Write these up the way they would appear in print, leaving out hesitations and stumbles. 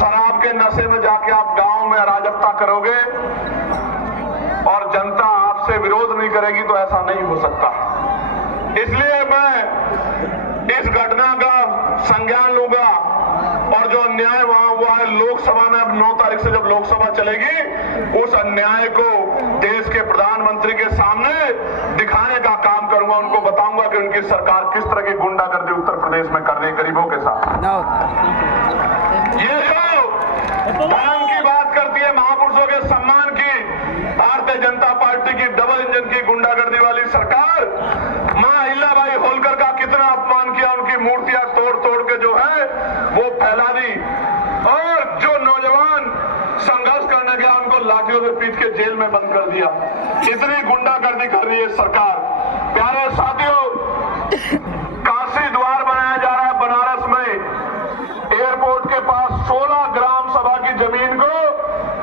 शराब के नशे में जाके आप गांव में अराजकता करोगे और जनता आपसे विरोध नहीं करेगी तो ऐसा नहीं हो सकता। इसलिए मैं इस घटना का संज्ञान लूंगा और जो अन्याय वहां हुआ है लोकसभा में, अब 9 तारीख से जब लोकसभा चलेगी, उस अन्याय को देश के प्रधानमंत्री के सामने दिखाने का काम करूंगा। उनको बताऊंगा कि उनकी सरकार किस तरह की गुंडागर्दी उत्तर प्रदेश में कर रही है गरीबों के साथ। ये जो धर्म की बात करती है, महापुरुषों के सम्मान की, भारतीय जनता पार्टी की डबल इंजन की गुंडागर्दी वाली सरकार, मां अहिल्याबाई होलकर का कितना अपमान किया, उनकी मूर्तियां तोड़ तोड़ के जो है वो फैला दी, और जो नौजवान संघर्ष करने गया उनको लाठियों से पीट के जेल में बंद कर दिया। इतनी गुंडागर्दी कर रही है सरकार। प्यारे साथियों, काशी द्वार बनाया जा रहा है बनारस में, एयरपोर्ट के पास 16 ग्राम सभा की जमीन को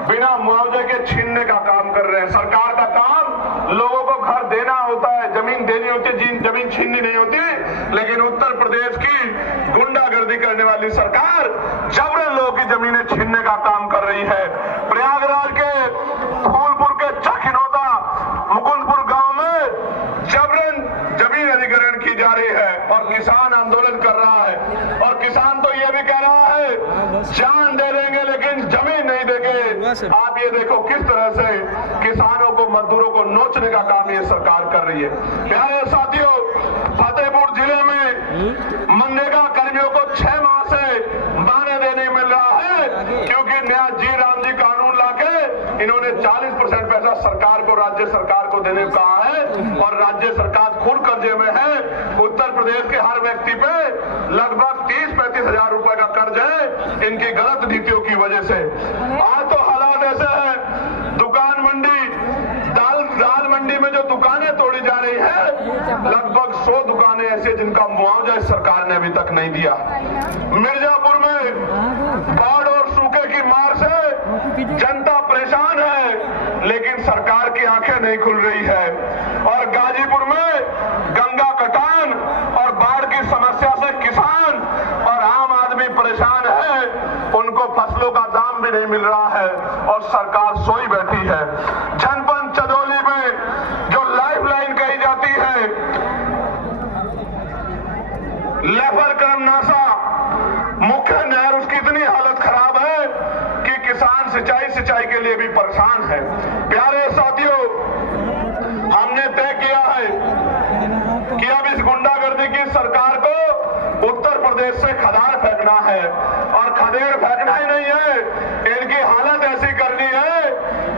बिना मुआवजे के छीनने का काम कर रहे हैं। सरकार का काम लोगों को घर देना होता है, जमीन देनी होती है, जमीन छीननी नहीं होती। लेकिन उत्तर प्रदेश की गुंडागर्दी करने वाली सरकार जबरन लोगों की जमीनें छीनने का काम कर रही है। प्रयागराज के फूलपुर के चखिनौदा मुकुंदपुर गांव में जबरन जमीन अधिग्रहण की जा रही है और किसान आंदोलन कर रहा है। और किसान तो ये भी कह रहा है जान दे देंगे लेकिन जमीन नहीं देंगे। आप ये देखो किस तरह से किसानों को, मजदूरों को नोचने का काम ये सरकार कर रही है। प्यारे साथियों, फतेहपुर जिले में मनरेगा कर्मियों को 6 माह से मानदेय नहीं मिल रहा है क्योंकि नया जी राम जी कानून लाके इन्होंने 40% पैसा सरकार को, राज्य सरकार को देने को कहा है और राज्य सरकार खुद कर्जे में है। उत्तर प्रदेश के हर व्यक्ति पे लगभग 30-35 हजार रुपए का कर्ज है इनकी गलत नीतियों की वजह से। आज तो हालात ऐसे हैं, दुकान मंडी, दाल मंडी में जो दुकानें तोड़ी जा रही है, लगभग 100 दुकानें ऐसी जिनका मुआवजा इस सरकार ने अभी तक नहीं दिया। मिर्जापुर में बाढ़ और सूखे की मार से जनता परेशान है लेकिन सरकार की आंखें नहीं खुल रही है। और गाजीपुर में गंगा कटान और बाढ़ की समस्या से किसान और आम आदमी परेशान है, उनको फसलों का दाम भी नहीं मिल रहा है और सरकार सोई बैठी है। जनपद चंदौली में जो लाइफलाइन कही जाती है, लेफर कर्मनाशा मुख्य नहर, उसकी इतनी हालत खराब है कि किसान सिंचाई के लिए भी परेशान है। प्यारे साथियों, हमने तय किया है कि अब इस गुंडागर्दी की सरकार को उत्तर प्रदेश से खदार फेंकना है और खदेड़ फेंकना ही नहीं है, इनकी हालत ऐसी करनी है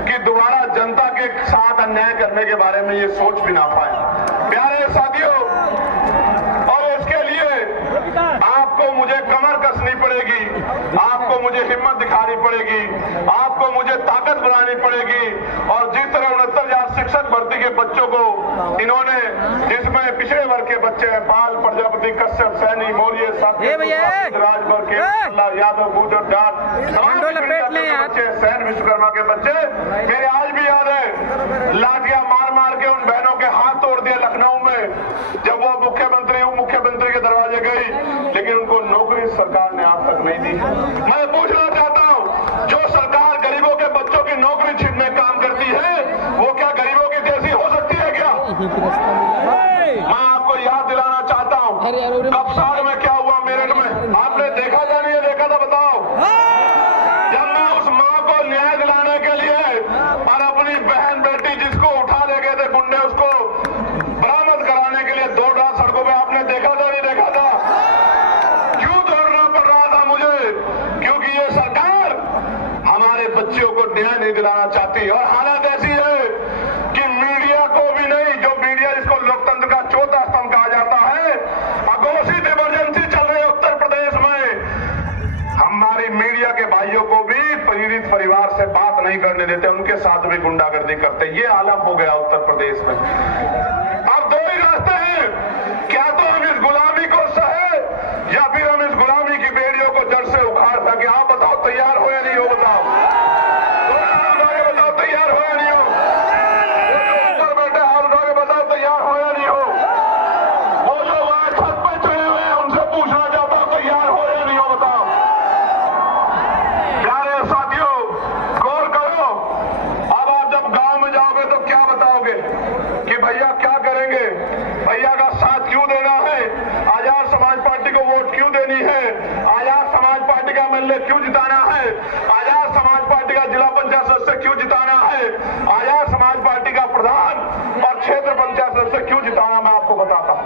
कि दोबारा जनता के साथ अन्याय करने के बारे में ये सोच भी ना पाए। प्यारे साथियों, और इसके लिए आपको मुझे कमर कसनी पड़ेगी, आपको मुझे हिम्मत दिखानी पड़ेगी, आपको मुझे ताकत बनानी पड़ेगी। और जिस तरह 69,000 शिक्षक भर्ती के बच्चों को इन्होंने, जिसमें पिछड़े वर्ग के बच्चे हैं, पाल, प्रजापति, कश्यप, सैनी, मौर्य, राजभर के यादव, गुजर, जाट, बच्चे, सैन, विश्वकर्मा के बच्चे, मेरे आज भी याद है लाठियां मार मार के उन बहनों के हाथ तोड़ दिए लखनऊ में जब वो मुख्यमंत्री के दरवाजे गई, लेकिन उनको नौकरी सरकार ने आज तक नहीं दी। मैं पूछना चाहता हूं, जो सरकार गरीबों के बच्चों की नौकरी छीनने का काम करती है, वो क्या गरीबों की जैसी हो सकती है क्या? मैं आपको याद दिलाना चाहता हूं, कपसार में क्या हुआ, मेरठ में, आपने देखा था नहीं देखा था, बताओ। जब मैं उस मां को न्याय दिलाने के लिए और अपनी बहन बेटी जिसको उठा ले गए थे गुंडे, उसको बरामद कराने के लिए दौड़ रहा सड़कों पे, आपने देखा था नहीं देखा था? क्यों दौड़ना पड़ रहा था मुझे? क्योंकि ये सरकार हमारे बच्चों को न्याय नहीं दिलाना चाहती। और हालत ऐसी है कि मीडिया को भी नहीं, जो मीडिया जिसको लोकतंत्र का चौथा स्तंभ कहा जाता है, अघोषित इमरजेंसी चल रही है उत्तर प्रदेश में। हमारी मीडिया के भाइयों को भी पीड़ित परिवार से बात नहीं करने देते, उनके साथ भी गुंडागर्दी करते। ये आलम हो गया उत्तर प्रदेश में। अब 2 ही रास्ते हैं, क्या तो हम इस गुलामी को सहे या फिर हम इस गुलामी की बेड़ियों को जड़ से उखाड़ सके। आप बताओ तैयार हो या नहीं हो? बताओ, बताओ तैयार हो या नहीं हो? ऊपर बैठे हाथ उठा के बताओ तैयार हो या नहीं हो? वो जो वहां छत पे चढ़े हुए हैं उनसे पूछना चाहता हूं तैयार हो या नहीं हो? बताओ। एमएलए क्यों जिताना है, आजाद समाज पार्टी का जिला पंचायत सदस्य क्यों जिताना है, आजाद समाज पार्टी का प्रधान और क्षेत्र पंचायत सदस्य क्यों जिताना, मैं आपको बताता हूं।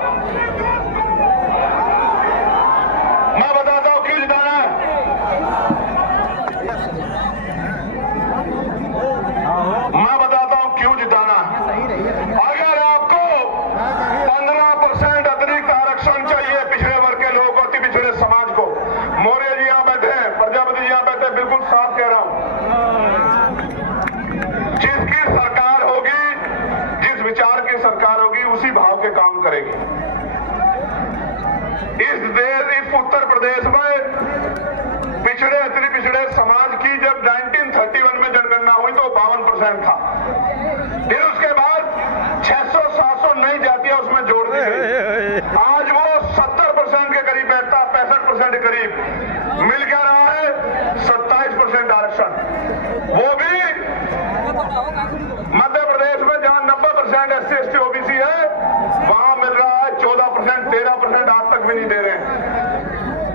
मैं बताता हूं क्यों जिताना है। मैं बताता हूं क्यों जिताना है। अगर आपको 15% अतिरिक्त आरक्षण चाहिए पिछड़े वर्ग के लोग और पिछड़े समाज को, मौर्य जी यहां बैठे हैं, प्रजापति जी यहां बैठे, बिल्कुल साफ कह रहा हूं, जिसकी सरकार होगी, जिस विचार की सरकार होगी, उसी भाव के काम करेगी। इस उत्तर प्रदेश में पिछड़े अति पिछड़े समाज की जब 1931 में जनगणना हुई तो 52% था। फिर उसके बाद 600-700 नई जातियां उसमें जोड़ दी गई। आज वो 70% के करीब बैठता, 65% के करीब। मिल क्या रहा है? 27% आरक्षण। वो भी मध्य प्रदेश में जहां 90% SC/ST OBC है, वहां मिल रहा है 14%, 13% आज तक भी नहीं दे रहे हैं।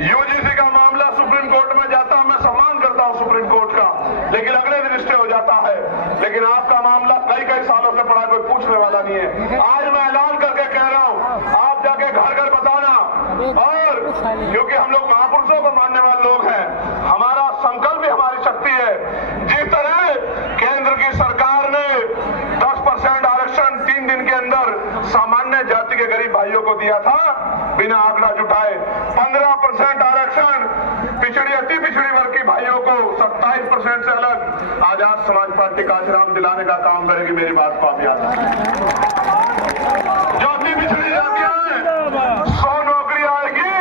यूजीसी का मामला सुप्रीम कोर्ट में जाता हूं, मैं सम्मान करता हूं सुप्रीम कोर्ट का, लेकिन अगले दिन स्टे हो जाता है। लेकिन आपका मामला कई सालों से पड़ा, कोई पूछने वाला नहीं है। आज मैं ऐलान करके कह रहा हूं, आप जाके घर घर बताना, और क्योंकि हम लोग महापुरुषों को मानने वाले लोग हैं, हमारा संकल्प भी हमारी शक्ति है। जिस तरह केंद्र की सरकार ने 10% आरक्षण 3 दिन के अंदर सामान्य जाति के गरीब भाइयों को दिया था बिना आंकड़ा जुटाए, 15% आरक्षण पिछड़ी अति पिछड़ी वर्ग के भाइयों को 27% से अलग आजाद समाज पार्टी का आश्रम दिलाने का काम करेगी। मेरी बात को आप याद रखें। जो अति पिछड़ी जातियां हैं, 100 नौकरी आएगी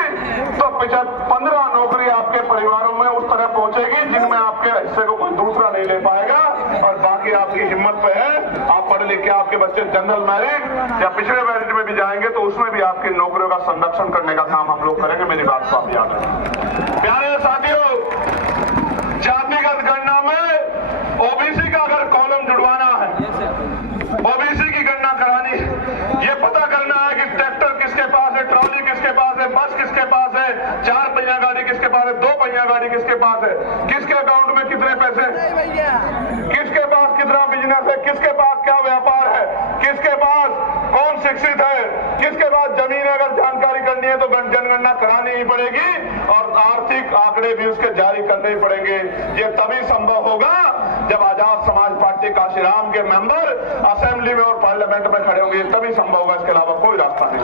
तो 15 नौकरी आपके परिवारों में उस तरह पहुंचेगी जिनमें आपके हिस्से को कोई दूसरा नहीं ले पाएगा, और बाकी आपकी हिम्मत पे है। आप पढ़े लिखे आपके बच्चे जनरल मेरिट या पिछड़े मेरिट में भी जाएंगे तो उसमें भी आपकी नौकरियों का संरक्षण करने का काम हम लोग करेंगे। मेरी बात को आप याद रखें। प्यारे साथियों, जातिगत गणना में ओबीसी का अगर कॉलम जुड़वाना है, ओबीसी की गणना करानी है, ये पता करना है कि ट्रैक्टर किसके पास है, ट्रॉली किसके पास है, बस किसके पास है, 4 पहिया गाड़ी किसके पास है, 2 पहिया गाड़ी किसके पास है, किसके अकाउंट में कितने पैसे, किसके पास कितना बिजनेस है, किसके पास क्या व्यापार है, किसके पास कौन शिक्षित है, किसके पास जमीन, अगर जानकारी करनी है तो जनगणना करानी ही पड़ेगी, और आर्थिक आंकड़े भी उसके जारी करने ही पड़ेंगे। ये तभी संभव होगा जब आजाद समाज पार्टी काशीराम के मेंबर असेंबली में और पार्लियामेंट में खड़े होंगे, तभी संभव होगा, इसके अलावा कोई रास्ता नहीं।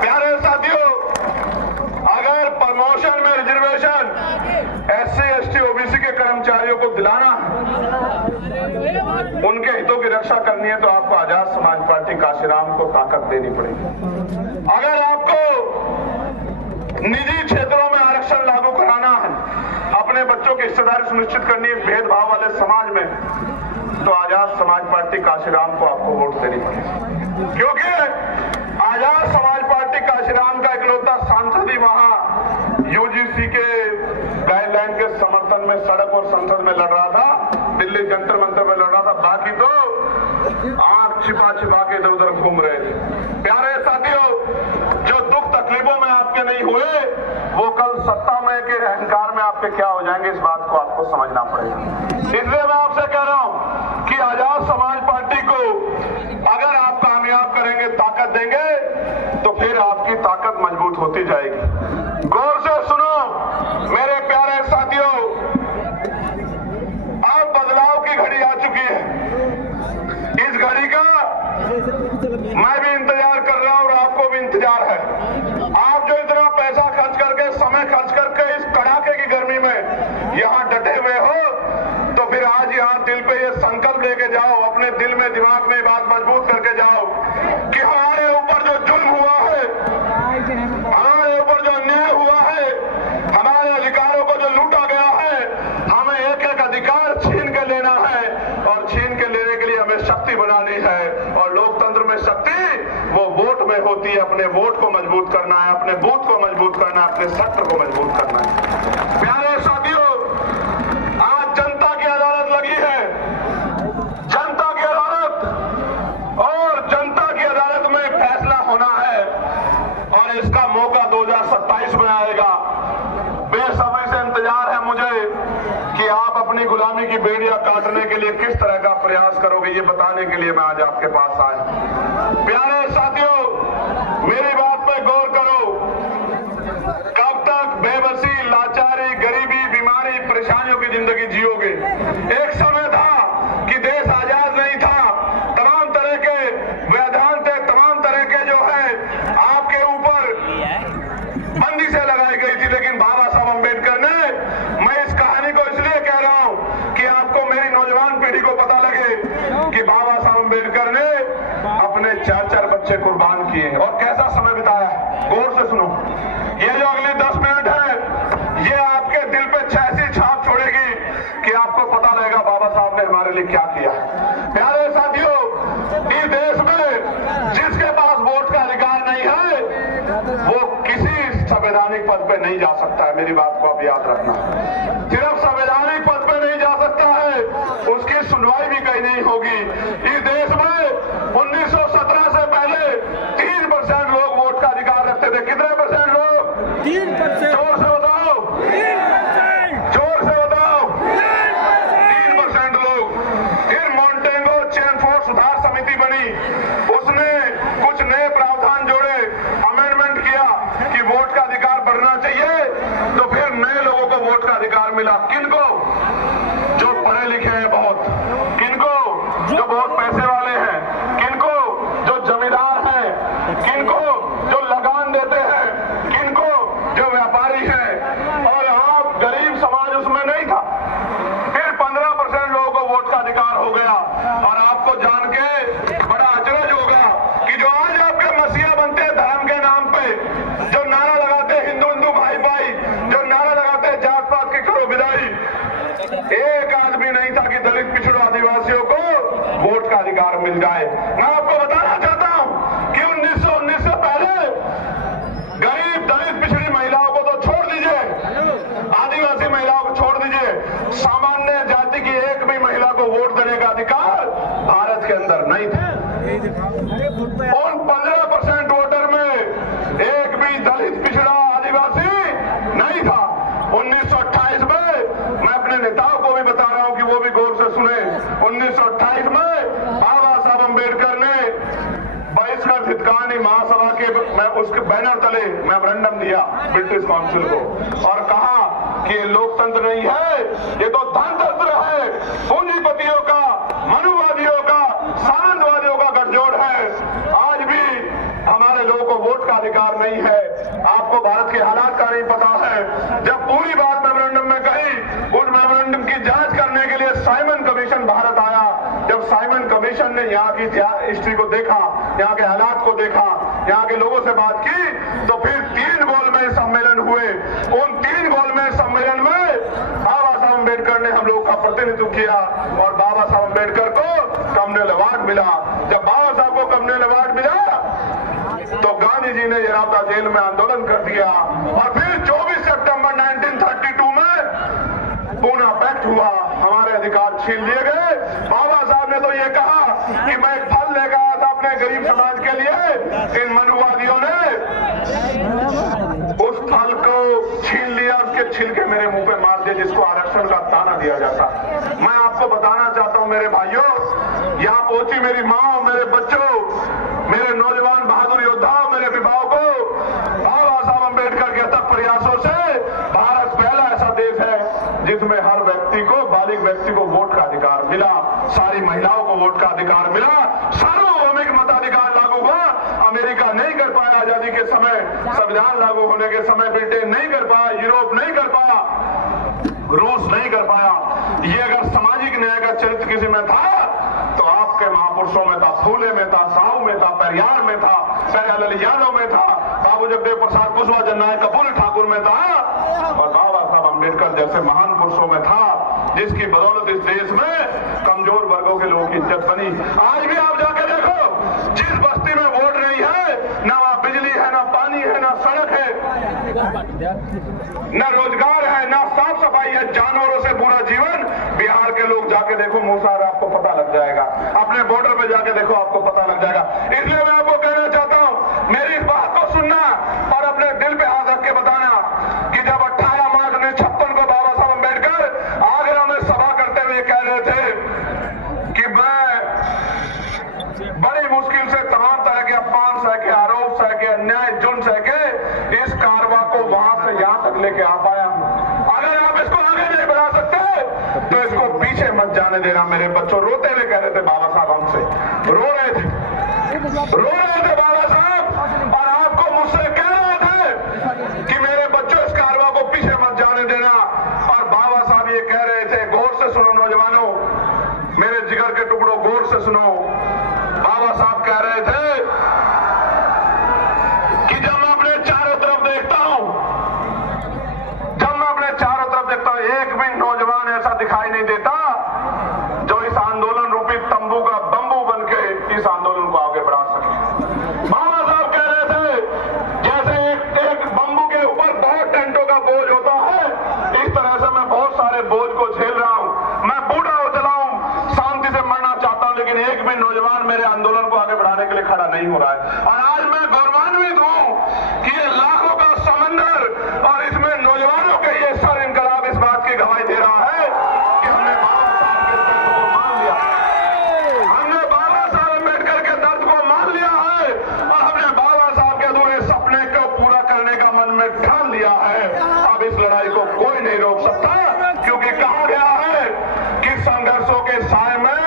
प्यारे साथियों, अगर प्रमोशन में रिजर्वेशन SC/ST OBC के कर्मचारियों को दिलाना, उनके हितों की रक्षा करनी है, तो आपको आजाद समाज पार्टी काशीराम को ताकत देनी पड़ेगी। अगर आपको निजी क्षेत्रों में आरक्षण लागू कराना है, अपने बच्चों की हिस्सेदारी सुनिश्चित करनी है भेदभाव वाले समाज में, तो आजाद समाज पार्टी काशीराम को आपको वोट देनी पड़ेगी। क्योंकि आजाद समाज पार्टी काशीराम का इकलौता सांसद ही वहां यूजीसी के गाइडलाइन के समर्थन में सड़क और संसद में लड़ रहा था, दिल्ली जंतर मंतर में लड़ रहा था, बाकी तो आंख छिपा छिपा के इधर उधर घूम रहे थे। प्यारे साथियों, जो दुख तकलीफों में आपके नहीं हुए, वो कल सत्ता में के अहंकार में आपके क्या हो जाएंगे, इस बात को आपको समझना पड़ेगा। इसलिए मैं आपसे कह रहा हूं कि आजाद समाज पार्टी को अगर आप कामयाब करेंगे, ताकत देंगे, तो फिर आपकी ताकत मजबूत होती जाएगी। गौर से सुनो मेरे प्यारे साथियों, अब बदलाव की घड़ी आ चुकी है। इस घड़ी का मैं भी इंतजार कर रहा हूं और आपको भी इंतजार है। आप जो इतना पैसा खर्च करके, समय खर्च करके इस कड़ाके की गर्मी में यहां डटे हुए हो, तो फिर आज यहां दिल पे ये संकल्प लेके जाओ, अपने दिल में दिमाग में बात मजबूत करके जाओ कि हमारे ऊपर जो जुल्म हुआ है, हमारे ऊपर जो अन्याय हुआ है, हमारे अधिकारों को जो लूटा गया है, हमें एक एक अधिकार छीन के लेना है, और छीन के लेने के लिए हमें शक्ति बनानी है। और लोकतंत्र में शक्ति वो वोट में होती है। अपने वोट को मजबूत करना है, अपने बूथ को मजबूत करना है, अपने सेक्टर को मजबूत करना है। प्यारे साथियों, आज जनता की अदालत लगी है, जनता की अदालत, और जनता की अदालत में फैसला होना है, और इसका मौका 2027 में आएगा। बेसब्री से अपनी गुलामी की बेड़ियां काटने के लिए किस तरह का प्रयास करोगे, ये बताने के लिए मैं आज आपके पास आया। प्यारे साथियों, मेरी बात पे गौर करो। कब तक बेबसी, लाचारी, गरीबी, बीमारी, परेशानियों की जिंदगी जियोगे? एक समय था कि देश आजाद नहीं था, तमाम तरह के व्यवधान थे, तमाम तरह के जो है आपके ऊपर बंदिशें लगाई गई थी, लेकिन बाबा साहब अम्बेडकर ने, मैं इस कहानी को इसलिए कह रहा हूं कि आपको, मेरी नौजवान पीढ़ी को पता लगे कि बाबा साहब अम्बेडकर ने अपने 4-4 बच्चे कुर्बान किए और कैसा समय बिताया है। गौर से सुनो, ये जो अगले 10 मिनट है, ये आपके दिल पे ऐसी छाप छोड़ेगी कि आपको पता लगेगा बाबा साहब ने हमारे लिए क्या किया। प्यारे साथियों, इस देश में जिसके पास वोट का अधिकार नहीं है वो किसी संवैधानिक पद पे नहीं जा सकता है। मेरी बात को आप याद रखना। सिर्फ संवैधानिक पद पे नहीं जा सकता है, उसकी सुनवाई भी कहीं नहीं होगी। इस देश में 1917 से पहले 3% लोग वोट का अधिकार रखते थे। कितने परसेंट लोग? 3%। जोर से बताओ, 3%। जोर से बताओ, 3% लोग। फिर मॉन्टेगो चेमफोर्ड सुधार समिति बनी, उसने कुछ नए प्रावधान जोड़े, अमेंडमेंट किया कि वोट का अधिकार बढ़ना चाहिए, तो फिर नए लोगों को वोट का अधिकार मिला। किनको? जो पढ़े लिखे हैं बहुत, किनको? जो बहुत पैसे वाले हैं, किनको? जो जमींदार हैं, किनको? जो लगान देते हैं, किनको? जो व्यापारी हैं। और आप गरीब समाज उसमें नहीं था। फिर 15% लोगों को वोट का अधिकार हो गया। और आपको जान के बड़ा अचरज होगा कि जो आज आपके मसीहा बनते हैं धर्म के नाम पे, जो नारा लगाते हैं हिंदू हिंदू भाई भाई, जो नारा लगाते हैं जात पात की करो विदाई, एक आदमी नहीं था कि दलित पिछड़ों आदिवासियों को वोट का अधिकार मिल जाए। मैं आपको बताना चाहता हूं कि 1919 से पहले गरीब, दलित, पिछड़ी महिलाओं को तो छोड़ दीजिए, आदिवासी महिलाओं को छोड़ दीजिए, सामान्य जाति की एक भी महिला को वोट देने का अधिकार भारत के अंदर नहीं था। उन 15% वोटर में एक भी दलित, पिछड़ा, आदिवासी नहीं था। 1928 में, मैं अपने नेताओं को भी बता रहा हूं कि वो भी गौर से सुने, 1928 में बाबा साहब अम्बेडकर ने बहिष्कृत हितकानी महासभा के, मैं उसके बैनर तले मेमोरेंडम दिया ब्रिटिश काउंसिल को और कहा कि ये लोकतंत्र नहीं है, ये तो धनतंत्र है, पूंजीपतियों का, मनुवादियों का, सामंतवादियों का गठजोड़ है। आज भी हमारे लोगों को वोट का अधिकार नहीं है। आपको भारत के हालात का नहीं पता है। जब पूरी बात मेमोरेंडम में कही, उस मेमोरेंडम की जांच करने के लिए साइमन कमीशन भारत आया। जब साइमन कमीशन ने यहाँ की हिस्ट्री को देखा, यहाँ के हालात को देखा, यहाँ के लोगों से बात की, तो फिर 3 गोलमेज सम्मेलन हुए। उन 3 गोलमेज सम्मेलन में बाबा साहब अम्बेडकर ने हम लोगों का प्रतिनिधित्व किया और बाबा साहब अम्बेडकर को कम्युनल अवार्ड मिला। जब बाबा साहब को कम्युनल अवार्ड मिला तो गांधी जी ने यरावदा जेल में आंदोलन कर दिया और फिर 24 सितंबर 1932 में पूना पैक्ट हुआ, हमारे अधिकार छीन लिए गए। बाबा साहब ने तो ये कहा कि मैं एक फल लेकर आया था अपने गरीब समाज के लिए, इन मनुवादियों ने उस फल को छीन लिया, उसके छिलके मेरे मुंह पे मार दिए, जिसको आरक्षण का ताना दिया जाता। मैं आपको बताना चाहता हूं मेरे भाइयों, यहाँ पहुंची मेरी माँ, मेरे बच्चों, मेरे नौजवान बहादुर योद्धाओं, मेरे विभाग को, बाबा साहब अम्बेडकर के अथक प्रयासों से भारत पहला ऐसा देश है जिसमें हर व्यक्ति को, बालिग व्यक्ति को वोट का अधिकार मिला, सारी महिलाओं को वोट का अधिकार मिला, सार्वभौमिक मताधिकार लागू हुआ। अमेरिका नहीं कर पाया आजादी के समय, संविधान लागू होने के समय ब्रिटेन नहीं कर पाया, यूरोप नहीं कर पाया, रूस नहीं कर पाया। ये अगर सामाजिक न्याय का चरित्र किसी में था तो आपके महापुरुषों में था, फूले में था, साहू में था, पेरियार में था, प्यारेलाल यादव में था, बाबू जगदेव प्रसाद कुशवाहा, जननायक कपूर ठाकुर में था और बाबा साहब अम्बेडकर जैसे महान पुरुषों में था, जिसकी बदौलत इस देश में कमजोर वर्गों के लोगों की इज्जत बनी। आज भी आप जाके देखो, जिस बस्ती में वोट नहीं है, ना वहां बिजली है, ना पानी है, ना सड़क है, न रोजगार है, ना साफ सफाई है, जानवरों से पूरा जीवन। बिहार के लोग जाके देखो मूसार, आपको पता लग जाएगा, अपने बॉर्डर पे जाके देखो, आपको पता लग जाएगा। इसलिए मैं आपको कहना चाहता हूं, मेरी इस बात को सुनना और अपने दिल पे हाथ रख के बताना कि जब 18 मार्च 1956 को बाबा साहब अम्बेडकर आगरा में सभा मत जाने देना। मेरे बच्चों रोते हुए कह रहे थे बाबा साहब, हमसे रो रहे थे बाबा साहब, और आपको मुझसे कह रहे थे कि मेरे बच्चों इस कारवां को पीछे मत जाने देना। और बाबा साहब ये कह रहे थे, गौर से सुनो नौजवानों, मेरे जिगर के टुकड़ों, गौर से सुनो। बाबा साहब कह रहे थे कि जब मैं अपने चारों तरफ देखता हूं, एक भी नौजवान ऐसा दिखाई नहीं देता जो इस आंदोलन रूपी तंबू का बंबू बनके इस आंदोलन को आगे बढ़ा सके। बाबा साहब कह रहे थे जैसे एक बंबू के ऊपर बहुत टेंटों का बोझ होता है, इस तरह से मैं बहुत सारे बोझ को झेल रहा हूं। मैं बूढ़ा हो चला हूं, शांति से मरना चाहता हूं, लेकिन एक भी नौजवान मेरे आंदोलन को आगे बढ़ाने के लिए खड़ा नहीं हो रहा है। और आज मैं गौरवान्वित हूं कि ये लाखों का समंदर और इसमें नौजवानों के ये सर इनकलाब इस बात की गवाही दे रहा है कि हमने बाबा साहब अम्बेडकर के दर्द को मान लिया है, और हमने बाबा साहब के अधूरे सपने को पूरा करने का मन में ठान लिया है। अब इस लड़ाई को कोई नहीं रोक सकता, क्योंकि कहा गया है कि संघर्षों के साए में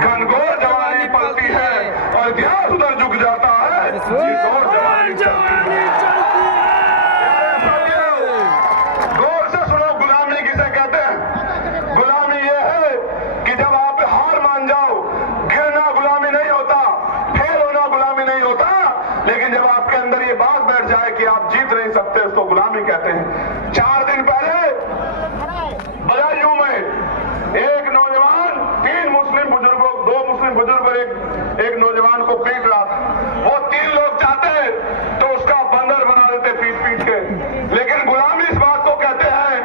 घनघोर जवानी पलती है और इतिहास उधर झुक जाता है जिधर जवानी चलती है। गौर से सुनो, गुलामी किसे कहते हैं? गुलामी ये है कि जब आप हार मान जाओ, गिरना गुलामी नहीं होता, फेल होना गुलामी नहीं होता, लेकिन जब आपके अंदर ये बात बैठ जाए कि आप जीत नहीं सकते, उसको गुलामी कहते हैं। 4 दिन पहले बदायूं में एक नौजवान 3 मुस्लिम बुजुर्गों, 2 मुस्लिम बुजुर्ग और एक नौजवान को पीट रहा था। वो 3 लोग चाहते तो उसका बंदर बना देते पीट के, लेकिन गुलामी इस बात को कहते हैं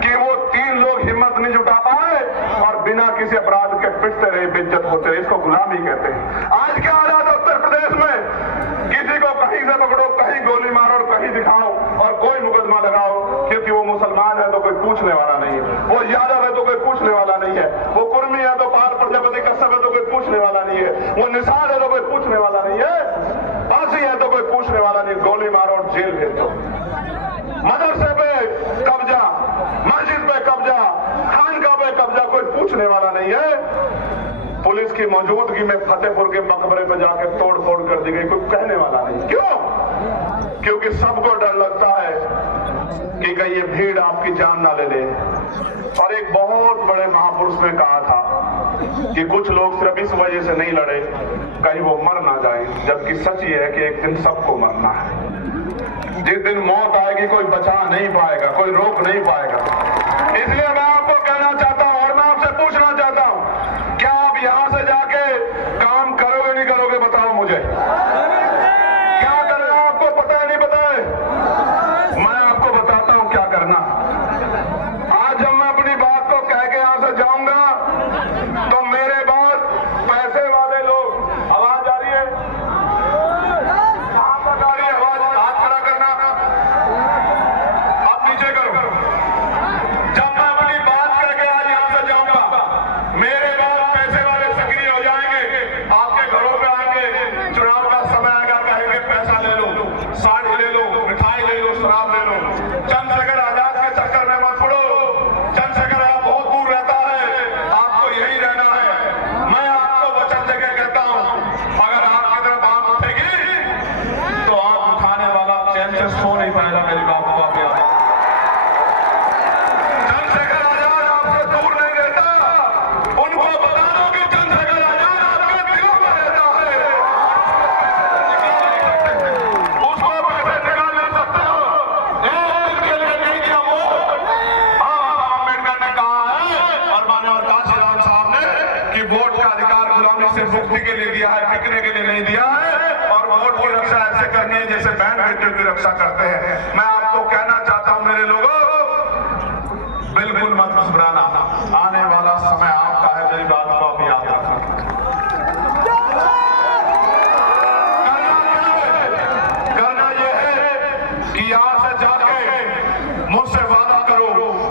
कि वो 3 लोग हिम्मत नहीं जुटा पाए और बिना किसी अपराध के पिटते रहे, बेइज्जत होते रहे। इसको गुलामी कहते हैं। आज क्या हालात है उत्तर प्रदेश में? किसी को कहीं से पकड़ो, कहीं गोली मारो और कहीं दिखाओ और कोई मुकदमा लगाओ, क्योंकि वो मुसलमान है तो कोई पूछने वाला नहीं है, वो यादव है तो कोई पूछने वाला नहीं है, वो कुर्मी है तो पाल प्रजापति कश्यप है तो कोई पूछने वाला नहीं है, वो निषाद है तो कोई पूछने वाला नहीं है, फांसी है तो कोई पूछने वाला नहीं। गोली मारो और जेल भेज दो। मदरसे पे कब्जा, मस्जिद पे कब्जा, खानका पे कब्जा, कोई पूछने वाला नहीं है। पुलिस की मौजूदगी में फतेहपुर के मकबरे पे जाके तोड़ फोड़ कर दी गई, कोई कहने वाला नहीं। क्यों? क्योंकि सबको डर लगता है कि कहीं ये भीड़ आपकी जान ना ले ले। और एक बहुत बड़े महापुरुष ने कहा था कि कुछ लोग सिर्फ इस वजह से नहीं लड़े कहीं वो मर ना जाए, जबकि सच ये है कि एक दिन सबको मरना है। जिस दिन मौत आएगी कोई बचा नहीं पाएगा, कोई रोक नहीं पाएगा। इसलिए मैं आपको कहना चाहता हूं और मैं आपसे पूछना चाहता हूं, क्या आप यहां से जाके काम करोगे नहीं करोगे? बताओ मुझे, क्या करना आपको पता है नहीं पता है? मैं आपको बताता हूं क्या करना। आज जब मैं अपनी बात को कह के यहां से जाऊंगा तो मेरे बाद पैसे वाले लोग, आवाज आ रही है? कहां तक आ रही है आवाज? हाथ खड़ा करना, आप नीचे करो। जब मैं अपनी बात करके आज यहां से जाऊंगा, मेरे बाद पैसे वाले सक्रिय हो जाएंगे, आपके घरों पे आएंगे, चुनाव का समय आएगा, कहेंगे पैसा ले लो, साड़ी ले लो, मिठाई ले लो, शराब ले लो। चंद्रशेखर आजाद के चक्कर में मत पड़ो। चंद्रशेखर आप बहुत दूर रहता है, आपको यही रहना है। मैं आपको वचन देके कहता हूं, अगर आपकी तरफ आंख उठेगी तो आंख उठाने वाला चैन से सो नहीं पाएगा। मेरी बात को आप याद रखें। चंद्रशेखर आजाद आपसे दूर नहीं रहता। उनको बता दो कि चंद्रशेखर आजाद आपके दिलों में रहता है। उसको पैसे निकाल नहीं सकते हो। एक के लिए नहीं दिया वोट। अम्बेडकर ने कहा है और माननीय काशीराम साहब ने कि वोट का अधिकार गुलामी से मुक्ति के लिए दिया है, बिकने के लिए नहीं दिया है। और वोट की रक्षा ऐसे करनी है जैसे बहन बेटियों की रक्षा करते हैं। मैं आपको कहना चाहता हूं मेरे लोगों, बिल्कुल मत घबराना, आने वाला समय आपका है। मेरी बात को आप याद रखना। करना यह है कि यहां से जाके मुझसे वादा करो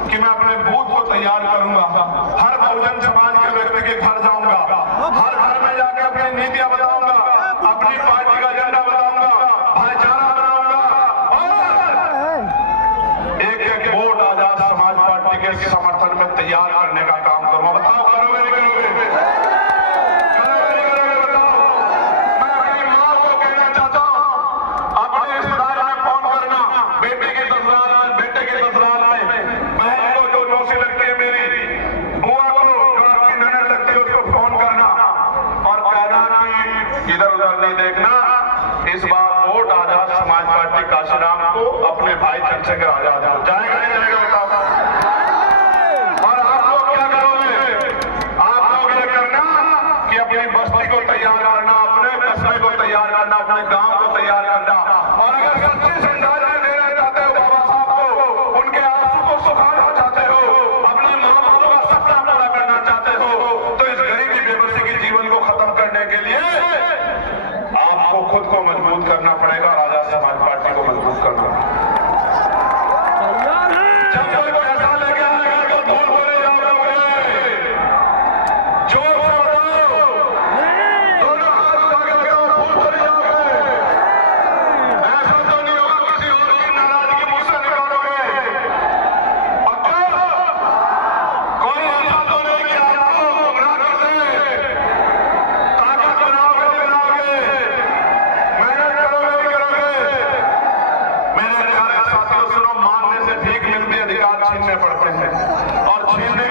कि मैं अपने बूथ को तैयार करूंगा, हर बहुजन समाज के व्यक्ति के घर जाऊंगा, हर घर में जाके अपनी नीतियां बताऊंगा, अपनी पार्टी का एजेंडा बताऊंगा, भाईचारा बनाऊंगा और एक वोट आजाद समाज पार्टी के समर्थन में तैयार करने का काम करूंगा। बताओ पीछे के आजाद हो जाएगा नहीं जाएगा बताओ। और आप लोग क्या करोगे? आप लोग ये करना कि अपनी बस्ती को तैयार करना, अपने कस्बे को तैयार करना, अपने गांव को तैयार करना। और अगर सच्ची श्रद्धांजलि देना चाहते हो बाबा साहब को, उनके आंसू को सुखाना चाहते हो, अपने माँ बापों का सपना पूरा करना चाहते हो, तो इस गरीबी बेबसी के जीवन को खत्म करने के लिए आपको खुद को मजबूत करना पड़ेगा। आजाद समाज पार्टी को मजबूत करना। जब कोई पैसा लेके आएगा तो धूल बोले जाओगे, जोर से बताओ, दोनों हाथ उठा के बताओ, भूल बोले जाओगे। ऐसा तो नहीं होगा किसी और की नाराजगी मुझसे निकालोगे। पक्का? कोई ऐसा तो नहीं कि आपको गुमराह कर दे। ताकत बनाओगे नहीं बनाओगे, मेहनत करोगे नहीं करोगे। मेरे प्यारे साथियों सुनो, मांगने से भीख मिलती है, अधिकार छीनने पड़ते हैं और छीनने